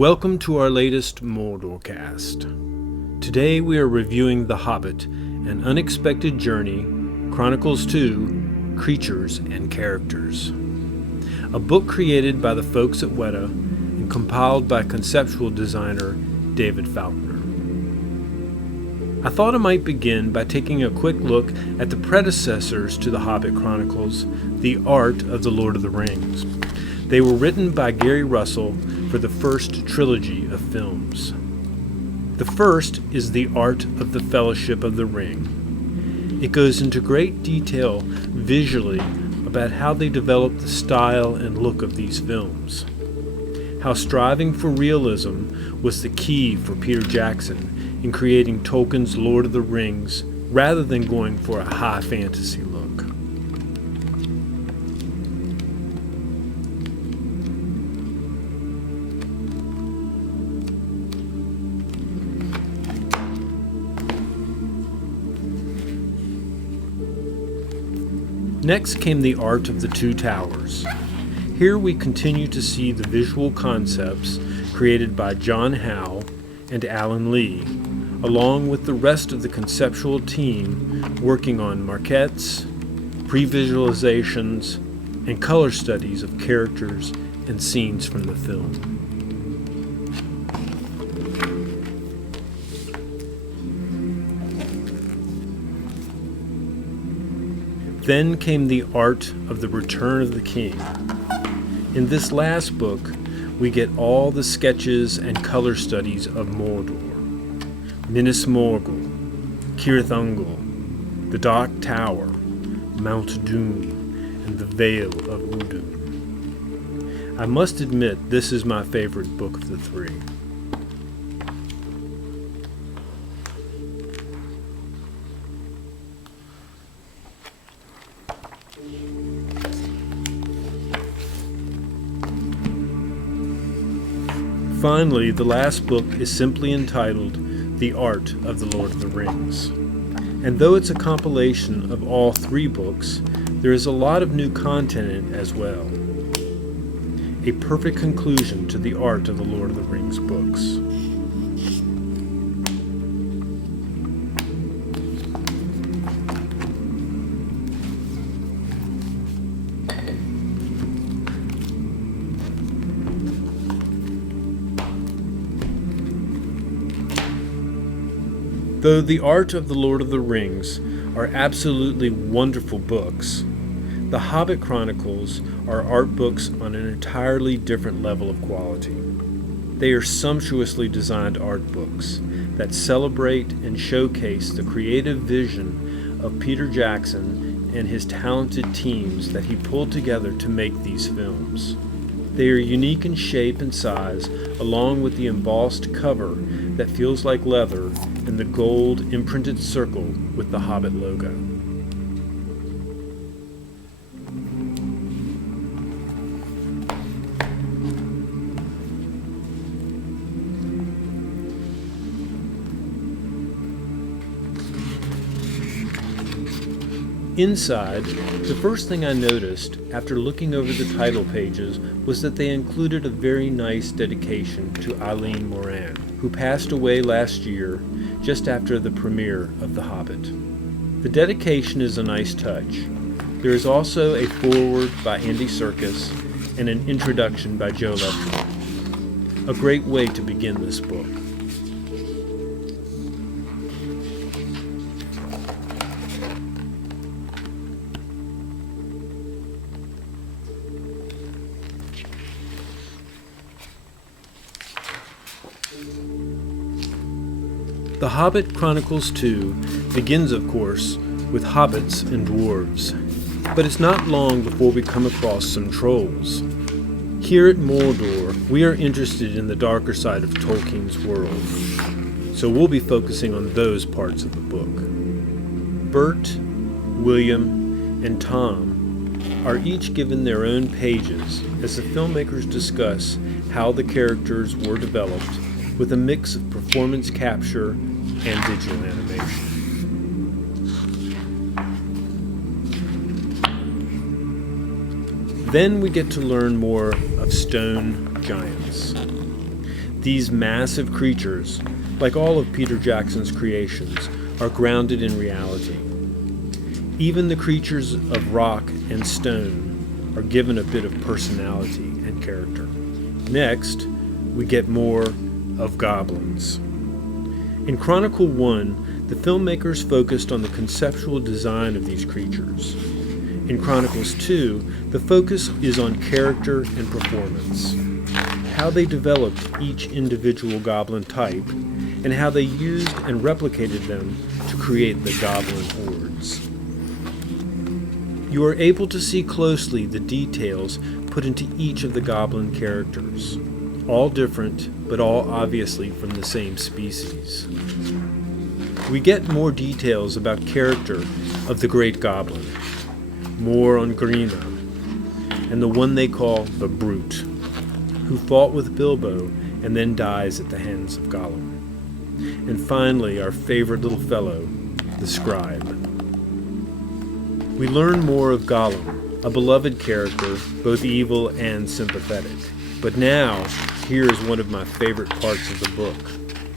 Welcome to our latest Mordor cast. Today we are reviewing The Hobbit, An Unexpected Journey, Chronicles 2, Creatures and Characters. A book created by the folks at Weta and compiled by conceptual designer David Faulkner. I thought I might begin by taking a quick look at the predecessors to The Hobbit Chronicles, The Art of the Lord of the Rings. They were written by Gary Russell for the first trilogy of films. The first is The Art of the Fellowship of the Ring. It goes into great detail visually about how they developed the style and look of these films, how striving for realism was the key for Peter Jackson in creating Tolkien's Lord of the Rings rather than going for a high fantasy look. Next came The Art of the Two Towers. Here we continue to see the visual concepts created by John Howe and Alan Lee, along with the rest of the conceptual team working on maquettes, pre-visualizations, and color studies of characters and scenes from the film. Then came The Art of the Return of the King. In this last book, we get all the sketches and color studies of Mordor, Minas Morgul, Cirith Ungol, the Dark Tower, Mount Doom, and the Vale of Udun. I must admit this is my favorite book of the three. Finally, the last book is simply entitled The Art of the Lord of the Rings. And though it's a compilation of all three books, there is a lot of new content in it as well. A perfect conclusion to the Art of the Lord of the Rings books. Though The Art of the Lord of the Rings are absolutely wonderful books, The Hobbit Chronicles are art books on an entirely different level of quality. They are sumptuously designed art books that celebrate and showcase the creative vision of Peter Jackson and his talented teams that he pulled together to make these films. They are unique in shape and size, along with the embossed cover that feels like leather and the gold imprinted circle with the Hobbit logo. Inside, the first thing I noticed after looking over the title pages was that they included a very nice dedication to Eileen Moran, who passed away last year just after the premiere of The Hobbit. The dedication is a nice touch. There is also a foreword by Andy Serkis and an introduction by Joe Lefter. A great way to begin this book. The Hobbit Chronicles 2 begins, of course, with hobbits and dwarves, but it's not long before we come across some trolls. Here at Mordor, we are interested in the darker side of Tolkien's world, so we'll be focusing on those parts of the book. Bert, William, and Tom are each given their own pages as the filmmakers discuss how the characters were developed with a mix of performance capture and digital animation. Then we get to learn more of stone giants. These massive creatures, like all of Peter Jackson's creations, are grounded in reality. Even the creatures of rock and stone are given a bit of personality and character. Next, we get more of goblins. In Chronicle 1, the filmmakers focused on the conceptual design of these creatures. In Chronicles 2, the focus is on character and performance, how they developed each individual goblin type, and how they used and replicated them to create the goblin hordes. You are able to see closely the details put into each of the goblin characters, all different, but all obviously from the same species. We get more details about character of the Great Goblin, more on Grima, and the one they call the Brute, who fought with Bilbo and then dies at the hands of Gollum. And finally, our favorite little fellow, the Scribe. We learn more of Gollum, a beloved character, both evil and sympathetic. But now, here is one of my favorite parts of the book,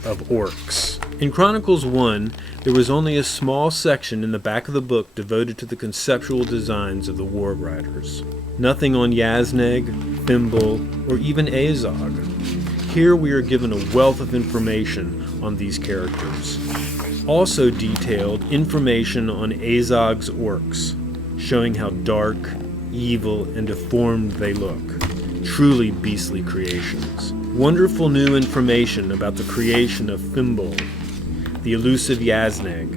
of Orcs. In Chronicles 1, there was only a small section in the back of the book devoted to the conceptual designs of the war riders. Nothing on Yazneg, Thimble, or even Azog. Here we are given a wealth of information on these characters. Also detailed information on Azog's orcs, showing how dark, evil, and deformed they look. Truly beastly creations. Wonderful new information about the creation of Thimble, the elusive Yazneg,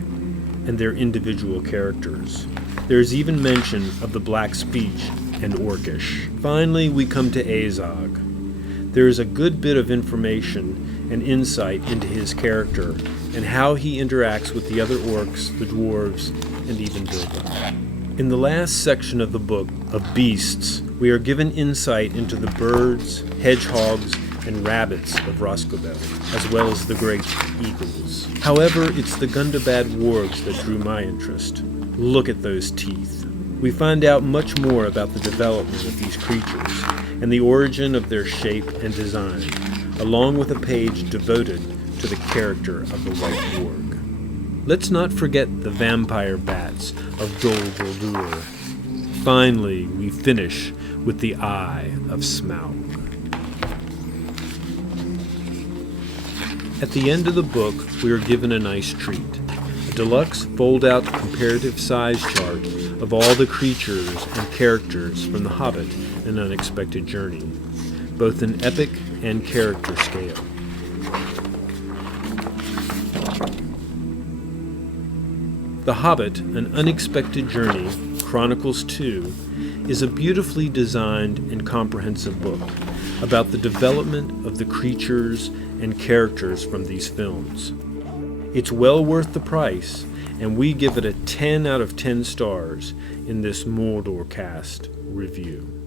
and their individual characters. There is even mention of the Black Speech and Orcish. Finally, we come to Azog. There is a good bit of information and insight into his character and how he interacts with the other orcs, the dwarves, and even Bilbo. In the last section of the book, of Beasts, we are given insight into the birds, hedgehogs, and rabbits of Roscommon, as well as the great eagles. However, it's the Gundabad wargs that drew my interest. Look at those teeth. We find out much more about the development of these creatures and the origin of their shape and design, along with a page devoted to the character of the White Warg. Let's not forget the vampire bats of Dol Guldur. Finally, we finish with the Eye of Smaug. At the end of the book, we are given a nice treat. A deluxe fold-out comparative size chart of all the creatures and characters from The Hobbit, An Unexpected Journey, both in epic and character scale. The Hobbit, An Unexpected Journey, Chronicles 2, is a beautifully designed and comprehensive book about the development of the creatures and characters from these films. It's well worth the price, and we give it a 10 out of 10 stars in this Mordor Cast review.